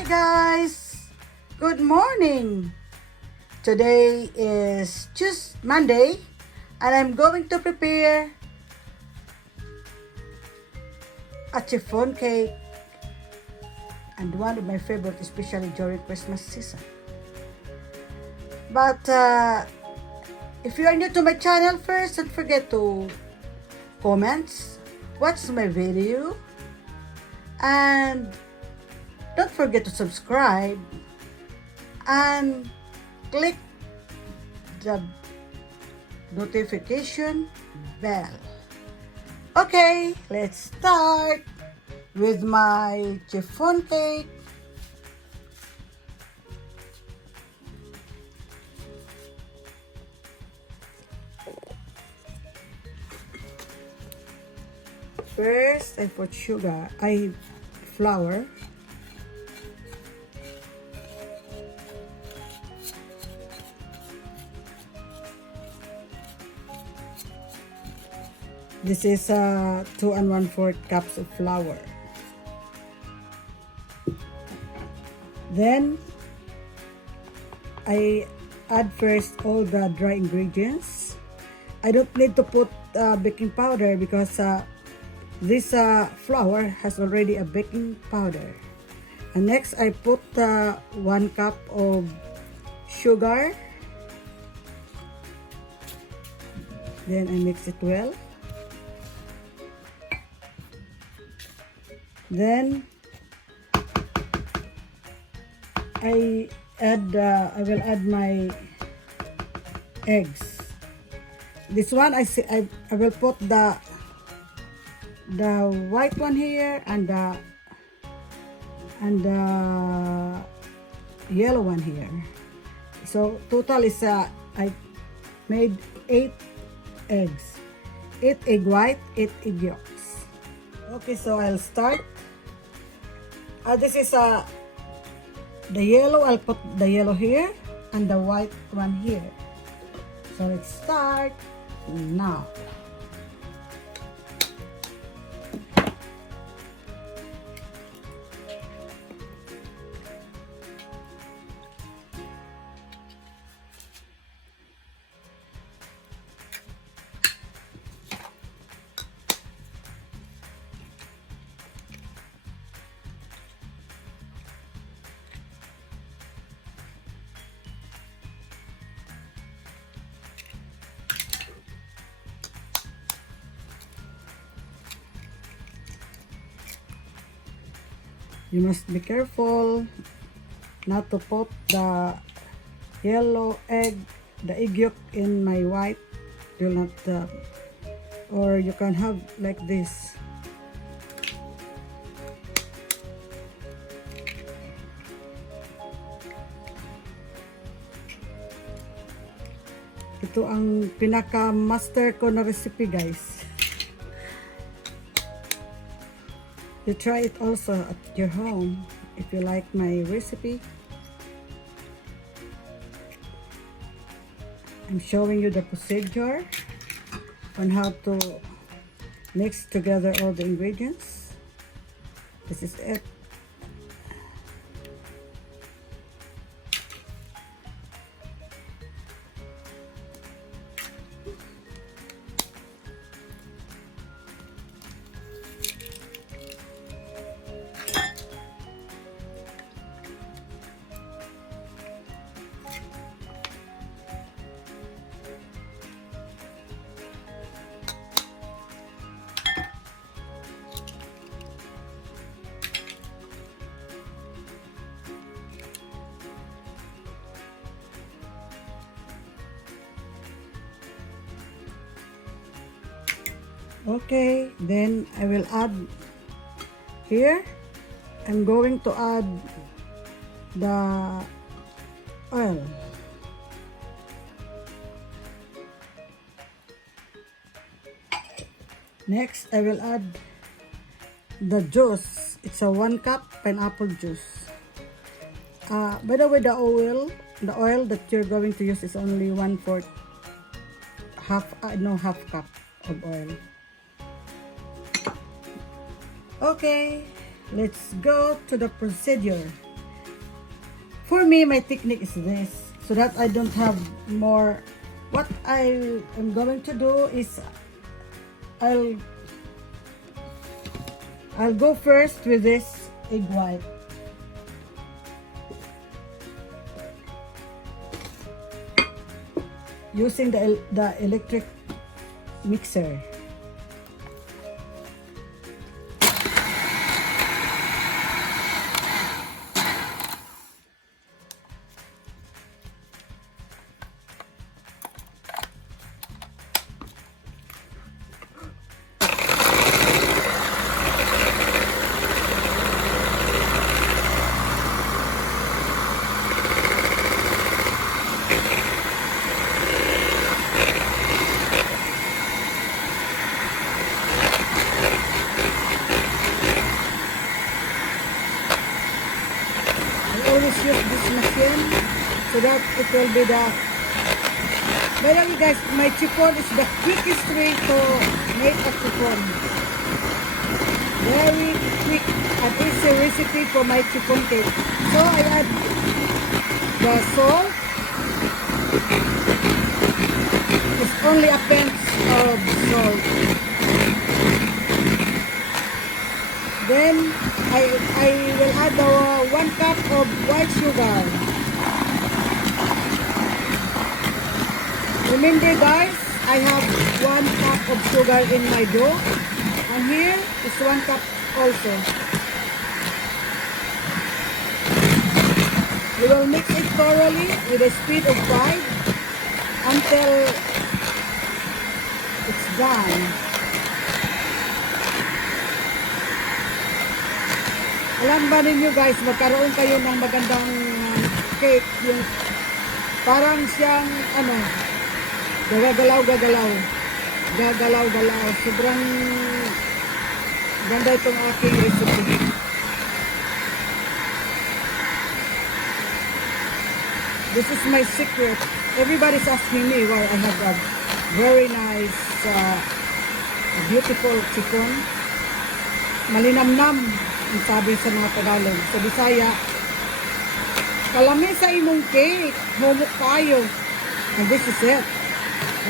Hi guys! Good morning! Today is just Monday and I'm going to prepare a chiffon cake and one of my favorite, especially during Christmas season. But if you are new to my channel, first don't forget to comment, watch my video, and don't forget to subscribe and click the notification bell. Okay, let's start with my chiffon cake. First, I put flour. This is 2 1/4 cups of flour. Then I add first all the dry ingredients. I don't need to put baking powder because this flour has already a baking powder. And next I put 1 cup of sugar. Then I mix it well. Then I will add my eggs. This one I will put the white one here and the yellow one here. So total is I made 8 eggs. 8 egg white, 8 egg yolks. Okay, so I'll start. This is the yellow. I'll put the yellow here and the white one here. So let's start now. You must be careful not to put the yellow egg, the egg yolk in my white. Will not, or you can have like this. Ito ang pinaka-master ko na recipe, guys. You try it also at your home if you like my recipe. I'm showing you the procedure on how to mix together all the ingredients. This is it. Okay, then I will add here. I'm going to add the oil. Next, I will add the juice. It's a 1 cup pineapple juice. By the way, the oil that you're going to use is only 1/4 half cup of oil. Okay, let's go to the procedure. For me, my technique is this, so that I don't have more. What I am going to do is I'll go first with this egg white. Using the electric mixer. Always use this machine so that it will be the. By the way guys, my chiffon is the quickest way to make a chiffon. Very quick and easy recipe for my chiffon cake. So I add the salt. It's only a pinch of salt. Then I will add the 1 cup of white sugar. Remember guys, I have 1 cup of sugar in my dough. And here is 1 cup also. We will mix it thoroughly with a speed of 5 until it's done. Alam ba ninyo guys, magkaroon kayo ng magandang cake, yung parang siyang gagalaw. Sobrang ganda itong aking recipe. This is my secret. Everybody's asking me why I have a very nice, beautiful chiffon. Malinamnam ang sabi sa mga Tagalog. Sa Bisaya, kalami sa imong cake, humok kayo. And this is it.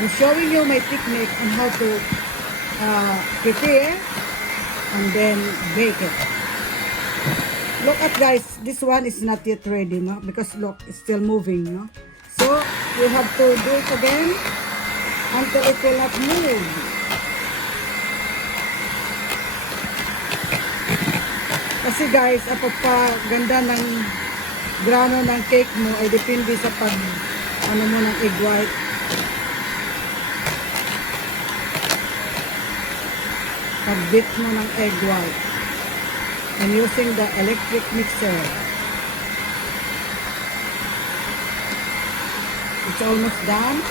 I'm showing you my technique on how to prepare and then bake it. Look at guys, this one is not yet ready, no? Because look, it's still moving, no? So, you have to do it again until it will not move. Kasi guys, ang pagpaganda ng grano ng cake mo ay depende sa mo ng egg white. Pag-beat mo ng egg white. And using the electric mixer. It's almost done.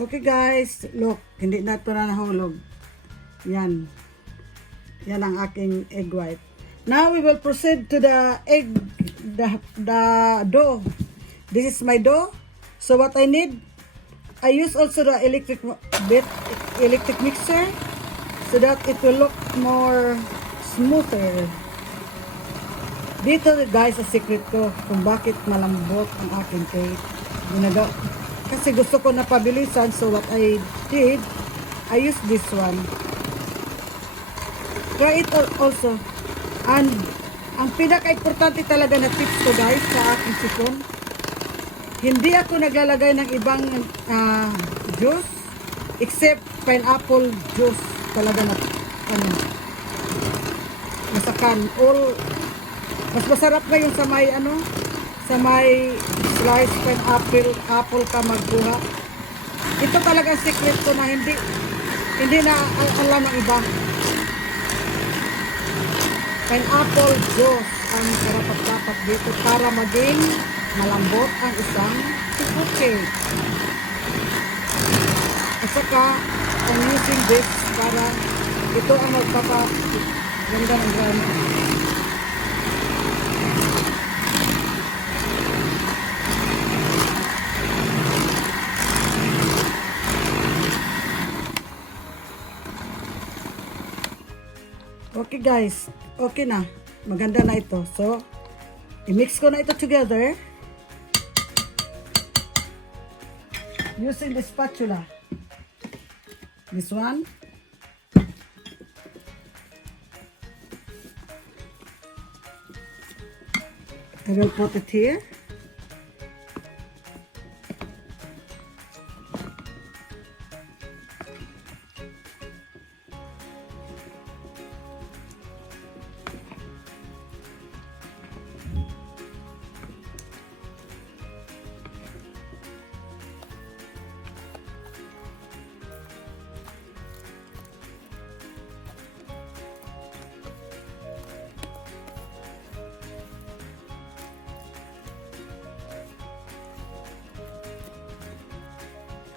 Okay guys, look, hindi na ito na nahulog. Yan. Yan ang aking egg white. Now we will proceed to the dough. This is my dough. So what I need, I use also the electric mixer so that it will look more smoother. Dito guys, sa secret ko kung bakit malambot ang aking cake. Kasi gusto ko na pabilisan, so what I did, I used this one. Try it also. And ang pinaka-importante talaga na tips ko guys sa aking chiffon, hindi ako naglalagay ng ibang juice except pineapple juice talaga na masakan. Mas masarap ngayon sa may sa may slice pineapple ka magkuha. Ito talaga secret ko na hindi na alam ng iba. Pineapple juice ang karapat-dapat dito para maging malambot ang isang chiffon cake. At saka, I'm using this para ito ang magpapaganda ng grano. Okay guys, okay na. Maganda na ito. So, i-mix ko na ito together using the spatula. This one. I will put it here.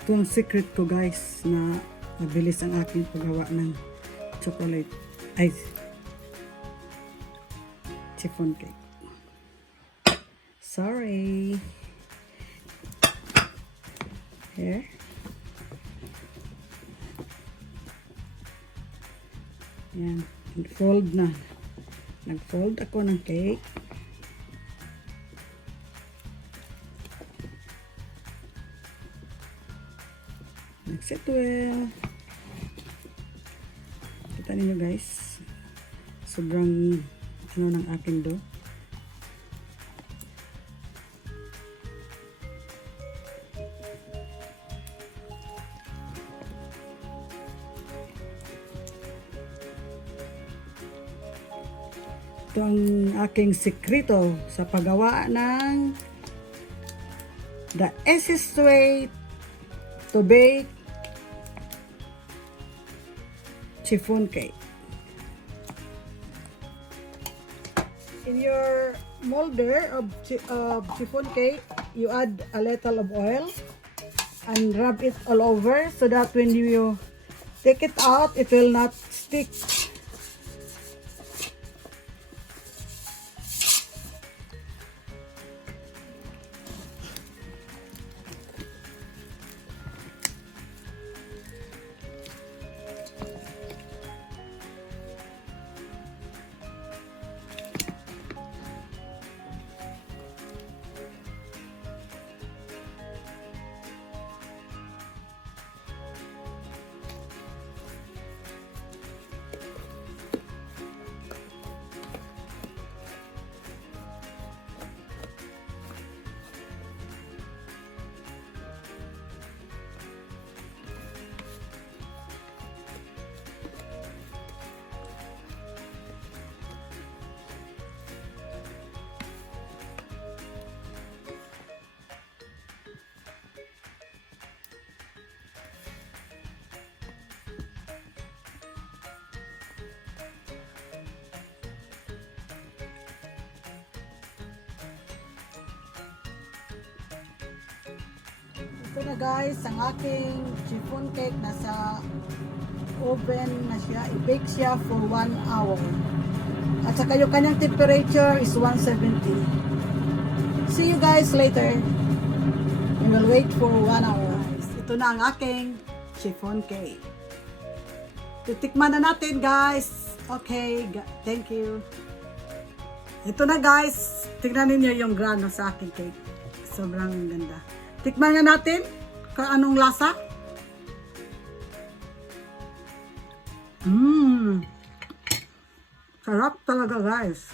Ito ang secret ko guys na mabilis ang aking paggawa ng chocolate ice chiffon cake. Sorry. Here. Yan. Nag-fold na. Nag-fold ako ng cake. Nag-set well. Kita ninyo guys. Sobrang ano ng aking dough. Ito ang aking sekreto sa paggawa ng the easiest way to bake chiffon cake. In your molder of chiffon cake, you add a little of oil and rub it all over so that when you take it out, it will not stick. Ito na guys, ang aking chiffon cake nasa oven na siya. I-bake siya for 1 hour. At saka yung kanyang temperature is 170. See you guys later. We will wait for 1 hour. Ito na ang aking chiffon cake. Titikman na natin guys. Okay, thank you. Ito na guys. Tignan niyo yung grano sa aking cake. Sobrang ganda. Tikman nga natin kung anong lasa. Sarap talaga guys.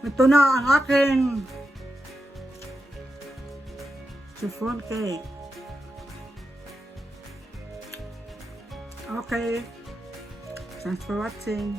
Ito na ang aking chiffon cake. Okay. Thanks for watching.